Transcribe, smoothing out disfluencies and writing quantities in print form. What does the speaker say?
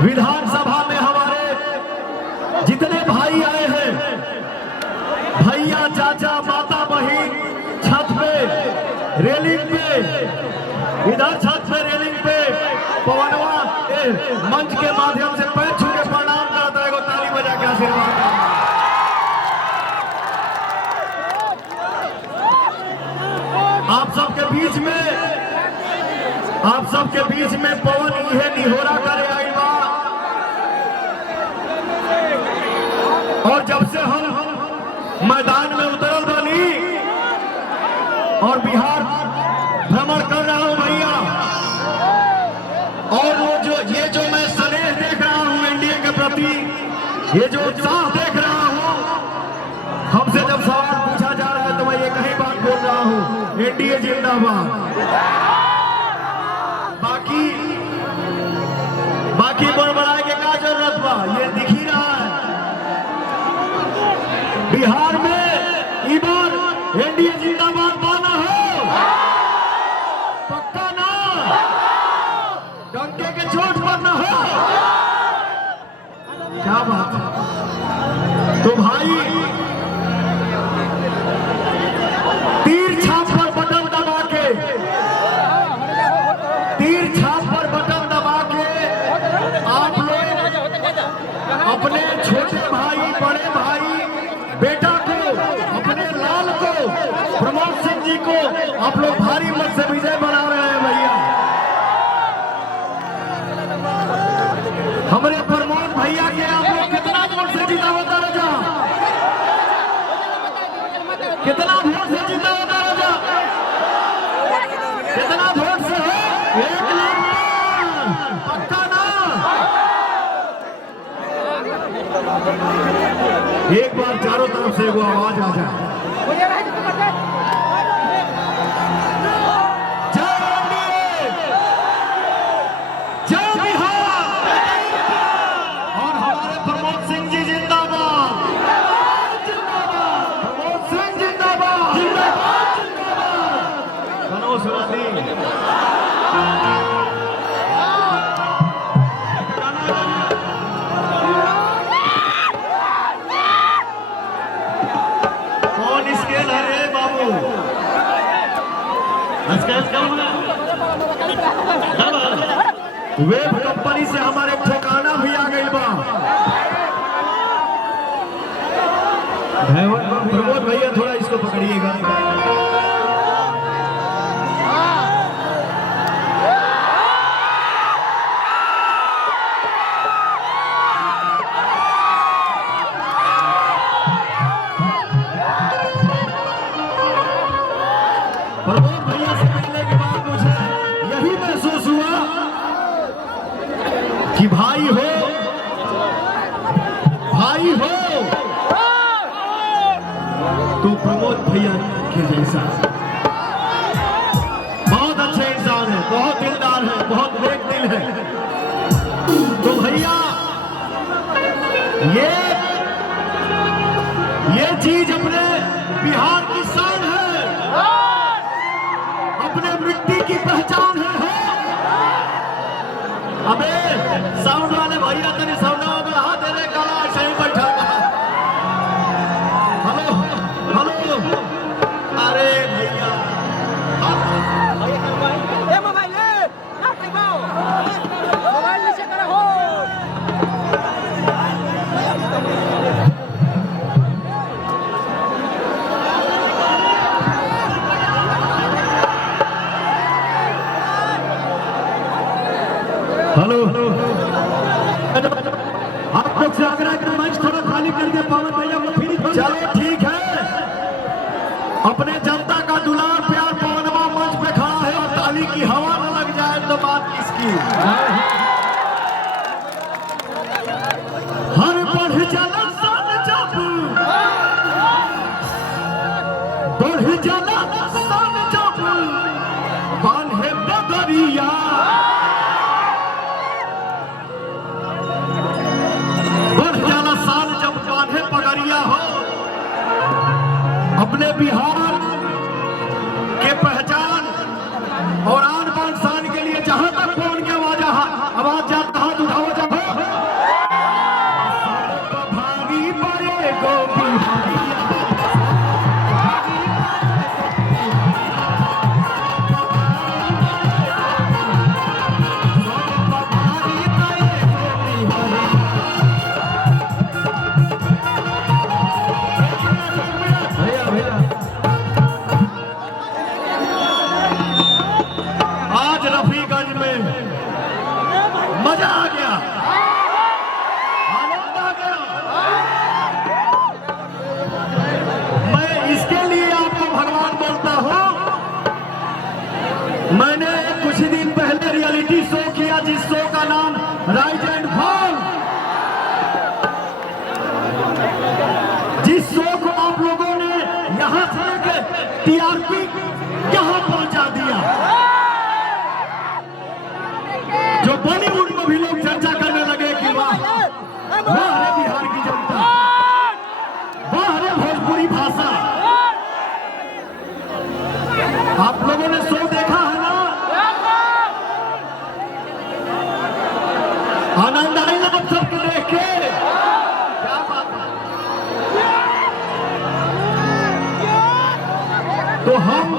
विधानसभा में हमारे जितने भाई आए हैं, भैया चाचा माता बहन, छत पे रेलिंग पे, इधर छत पे रेलिंग पे पवनवा मंच के माध्यम से पैर छू के प्रणाम करता है, ताली बजा के आशीर्वाद। आप सबके बीच में पवन इहे निहोरा करे आई बा। और जब से हम मैदान में उतरल बनी और बिहार भ्रमण कर रहा हूं भैया, और वो ये जो मैं स्नेह देख रहा हूं एनडीए के प्रति, ये जो उत्साह देख रहा हूं, हमसे जब सवाल पूछा जा रहा है तो मैं ये कहीं बात बोल रहा हूं, एनडीए जिंदाबाद। बाकी बड़बड़ाए के क्या जरूरत बा, ये दिख ही रहा है। बिहार में इस बार एनडीए जिंदाबाद माना हो, पक्का ना, डंके के चोट पर ना हो, क्या बात है। तो भाई तीर छाप पर बटन दबा के, तीर छाप पर बटन दबा के आप लोग अपने छोटे भाई, बड़े भाई, बेटा को, अपने लाल को, प्रमोद सिंह जी को आप लोग भारी मत से विजय बना रहे हैं भैया। हमारे प्रमोद भैया के आप लोग कितना वोट से जीता होता राजा, कितना वोट से जीता होता राजा, कितना वोट से है? 1 लाख पक्का ना। एक बार चारों तरफ से वो आवाज आ जाए, जय एनडीए, जय बिहार, और हमारे प्रमोद सिंह जी जिंदाबाद, प्रमोद सिंह जिंदाबाद, मनोज वादी। वेब कंपनी से हमारे ठिकाना भी आ गई बा। प्रमोद भैया थोड़ा इसको पकड़िएगा। प्रमोद भैया से मिलने के बाद मुझे यही महसूस हुआ कि भाई हो, भाई हो तो प्रमोद भैया के जैसा बहुत अच्छे इंसान है, बहुत दिलदार है, बहुत नेक दिल है। तो भैया ये चीज अपने बिहार की शान है, अपने मिट्टी की पहचान है। अबे साउंड वाले भैया तेरी साउंड बढ़ा दे रहे, काला सही बैठा। हेलो हेलो, अरे भैया मोबाइल नीचे करा हो। हेलो, आप लोग से आग्रह है मंच थोड़ा खाली करके पवन भैया को फ्री। चलो ठीक है, अपने जनता का दुलार प्यार पवनवा मंच पे खड़ा है और ताली की हवा न लग जाए तो बात किसकी। हर बढ़ जाला सन जब, बढ़ जाला सन जब बांधे बदरिया, पगड़िया हो। अपने बिहार के पहचान और आन बान शान के लिए जहां तक फोन की आवाज जाता, हाथ उठाओ, जब राइज एंड फॉल। जिस शो को आप लोगों ने यहां से लेकर टीआरपी यहां पहुंचा दिया, जो बॉलीवुड में भी लोग चर्चा करने लगे कि वाह वाह रे बिहार की जनता, वाह रे भोजपुरी भाषा। आप लोगों ने शो देखा है ना? आनंद आई ना आप सबको देख के? क्या बात है। तो हम